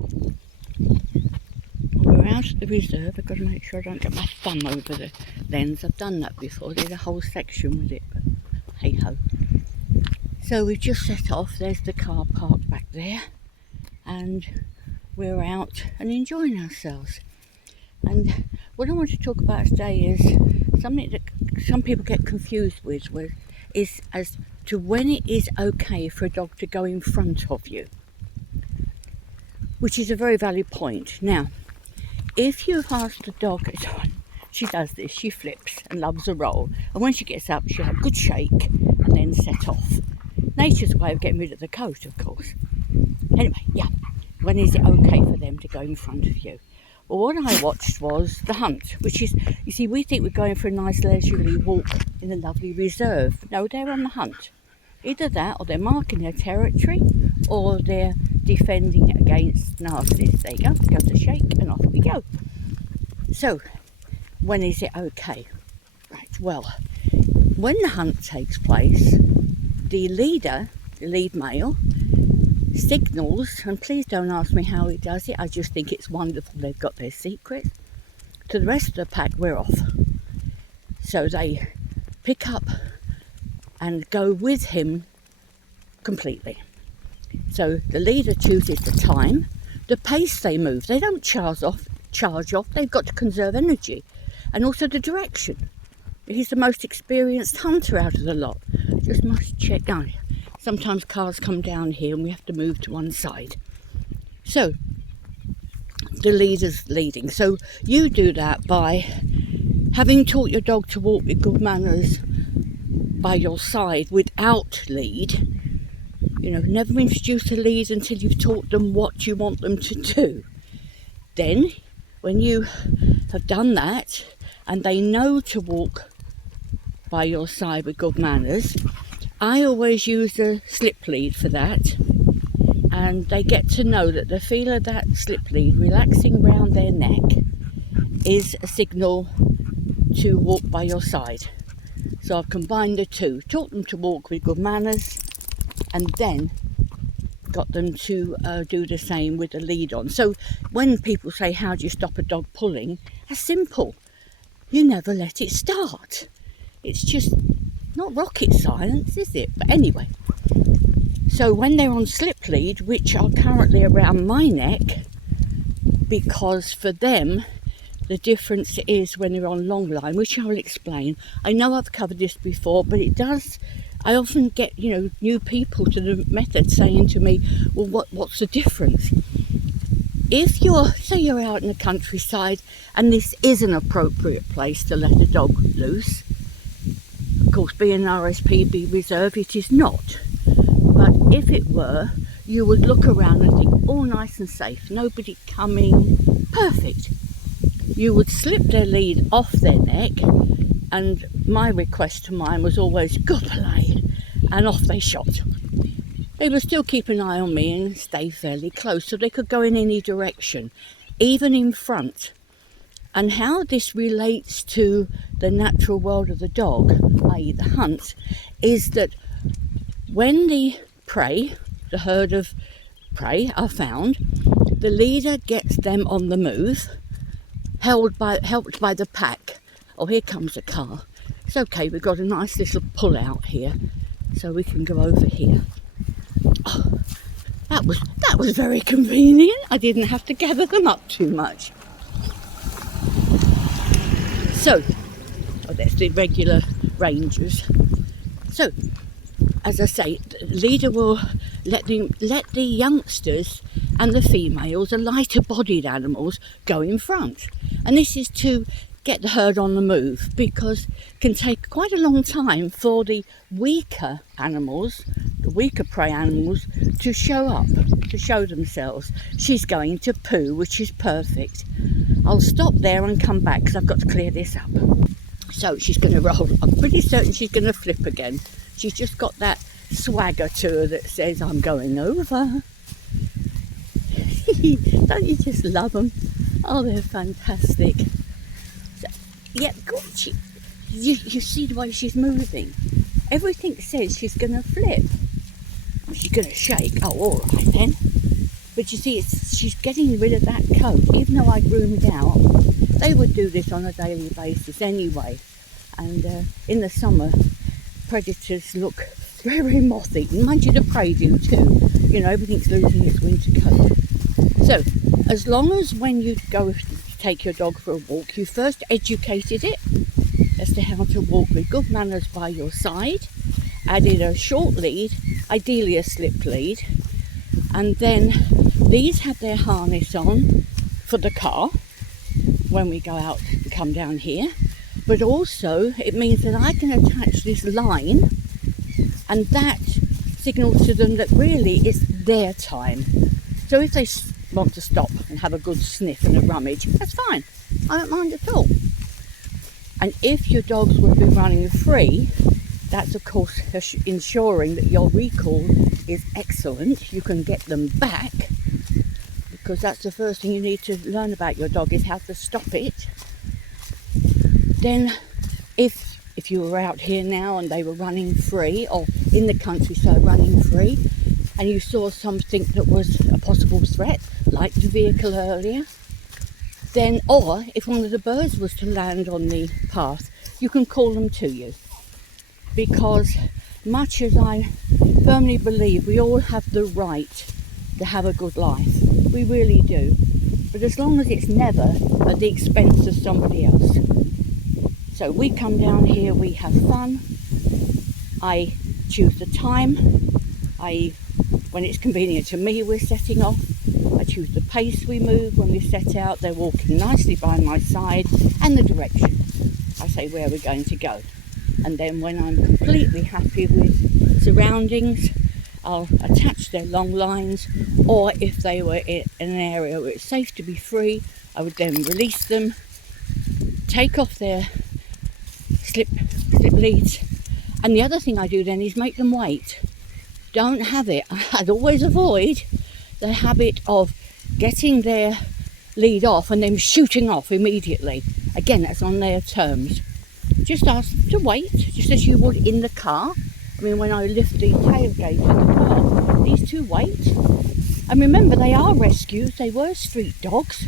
We're out at the reserve. I've got to make sure I don't get my thumb over the lens. I've done that before. Did a whole section with it, but hey ho. So we've just set off. There's the car parked back there, and we're out and enjoying ourselves. And what I want to talk about today is something that some people get confused with, is as to when it is okay for a dog to go in front of you, which is a very valid point. Now, if you've asked the dog, she does this, she flips and loves a roll, and when she gets up she'll have a good shake and then set off. Nature's way of getting rid of the coat, of course. Anyway, yeah, when is it okay for them to go in front of you? Well, what I watched was the hunt, which is, you see, we think we're going for a nice leisurely walk in a lovely reserve. No, they're on the hunt. Either that, or they're marking their territory, or they're defending against nasties. There you go, goes a shake and off we go. So, when is it okay? Right, well, when the hunt takes place, the leader, the lead male, signals, and please don't ask me how he does it, I just think it's wonderful they've got their secret, to the rest of the pack, we're off. So they pick up and go with him completely. So the leader chooses the time, the pace they move. They don't charge off, they've got to conserve energy, and also the direction. He's the most experienced hunter out of the lot. Just must check down. Sometimes cars come down here and we have to move to one side. So the leader's leading. So you do that by having taught your dog to walk with good manners by your side without lead. You know, never introduce a lead until you've taught them what you want them to do. Then, when you have done that and they know to walk by your side with good manners, I always use a slip lead for that, and they get to know that the feel of that slip lead relaxing around their neck is a signal to walk by your side. So I've combined the two, taught them to walk with good manners, and then got them to do the same with the lead on. So when people say, how do you stop a dog pulling? It's simple. You never let it start. It's just not rocket science, is it? But anyway, so when they're on slip lead, which are currently around my neck, because for them the difference is when they're on long line, which I'll explain. I know I've covered this before, but it does, I often get, new people to the method saying to me, well, what's the difference? If say you're out in the countryside and this is an appropriate place to let a dog loose, of course, being an RSPB reserve, it is not. But if it were, you would look around and think, all nice and safe, nobody coming, perfect. You would slip their lead off their neck, and my request to mine was always, good play, and off they shot. They would still keep an eye on me and stay fairly close, so they could go in any direction, even in front. And how this relates to the natural world of the dog, i.e. the hunt, is that when the prey, the herd of prey are found, the leader gets them on the move, helped by the pack. Oh, here comes a car. It's okay, we've got a nice little pull out here, so we can go over here. Oh, that was very convenient. I didn't have to gather them up too much. So, that's the regular rangers. So, as I say, the leader will let the youngsters and the females, the lighter bodied animals, go in front. And this is to get the herd on the move, because it can take quite a long time for the weaker animals, the weaker prey animals, to show up, to show themselves. She's going to poo, which is perfect. I'll stop there and come back because I've got to clear this up. So she's going to roll. I'm pretty certain she's going to flip again. She's just got that swagger to her that says, I'm going over. Don't you just love them? Oh, they're fantastic. So, yeah, good. You see the way she's moving. Everything says she's going to flip. She's going to shake. Oh, all right then. But you see, she's getting rid of that coat. Even though I groomed out, they would do this on a daily basis anyway. And in the summer, predators look very, very moth-eaten. Mind you, the prey do too. You know, everything's losing its winter coat. So, as long as when you go to take your dog for a walk, you first educated it as to how to walk with good manners by your side, added a short lead, ideally a slip lead, and then these have their harness on for the car when we go out and come down here. But also it means that I can attach this line, and that signals to them that really it's their time. So if they want to stop and have a good sniff and a rummage, that's fine. I don't mind at all. And if your dogs would be running free, that's of course ensuring that your recall is excellent. You can get them back, because that's the first thing you need to learn about your dog, is how to stop it. Then if you were out here now and they were running free, or in the countryside running free, and you saw something that was a possible threat, like the vehicle earlier, then, or if one of the birds was to land on the path, you can call them to you. Because much as I firmly believe we all have the right to have a good life, we really do. But as long as it's never at the expense of somebody else. So we come down here, we have fun. I choose the time. When it's convenient to me, we're setting off. I choose the pace we move when we set out. They're walking nicely by my side, and the direction. I say where we're going to go. And then when I'm completely happy with surroundings, I'll attach their long lines, or if they were in an area where it's safe to be free, I would then release them, take off their slip leads. And the other thing I do then is make them wait. Don't have it. I'd always avoid the habit of getting their lead off and then shooting off immediately. Again, that's on their terms. Just ask them to wait, just as you would in the car. I mean, when I lift the tailgate of the car, these two wait. And remember, they are rescues. They were street dogs.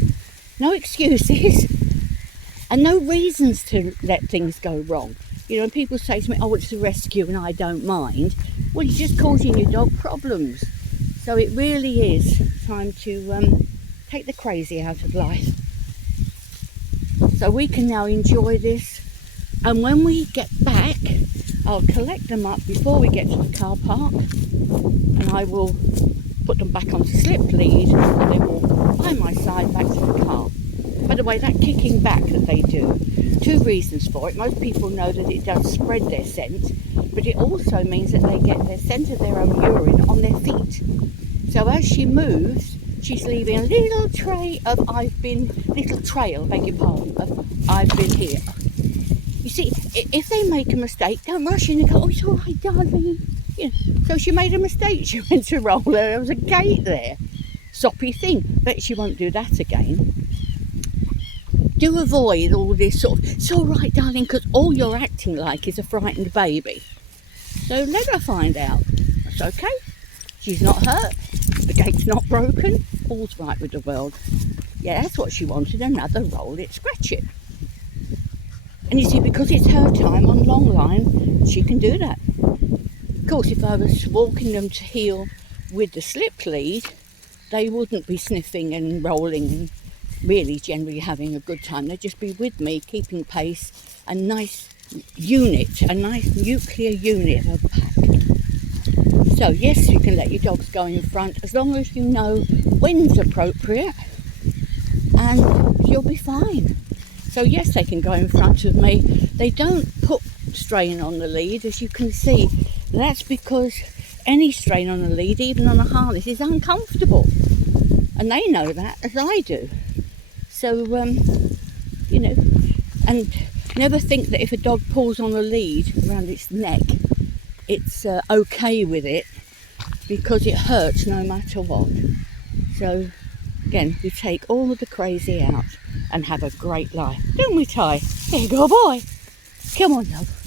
No excuses. And no reasons to let things go wrong. You know, when people say to me, oh, it's a rescue and I don't mind, well, you're just causing your dog problems. So it really is time to take the crazy out of life. So we can now enjoy this. And when we get back, I'll collect them up before we get to the car park, and I will put them back onto slip lead, and they walk by my side back to the car. By the way, that kicking back that they do, two reasons for it. Most people know that it does spread their scent, but it also means that they get their scent of their own urine on their feet. So as she moves, she's leaving a little trail, beg your pardon, of I've been here. You see, if they make a mistake, don't rush in and go, oh, it's all right, darling. You know, so she made a mistake. She went to roll her. There was a gate there. Soppy thing. Bet she won't do that again. Do avoid all this sort of, it's all right, darling, because all you're acting like is a frightened baby. So let her find out. That's okay. She's not hurt. The gate's not broken. All's right with the world. Yeah, that's what she wanted. Another roll it, scratch it. And you see, because it's her time on long line, she can do that. Of course, if I was walking them to heel with the slip lead, they wouldn't be sniffing and rolling and really generally having a good time. They'd just be with me, keeping pace, a nice unit, a nice nuclear unit of a pack. So yes, you can let your dogs go in front as long as you know when's appropriate, and you'll be fine. So yes, they can go in front of me. They don't put strain on the lead, as you can see. That's because any strain on the lead, even on a harness, is uncomfortable. And they know that, as I do. So, you know, and never think that if a dog pulls on a lead around its neck, it's okay with it, because it hurts no matter what. So, again, we take all of the crazy out and have a great life. Don't we, Ty? There you go, boy. Come on, love.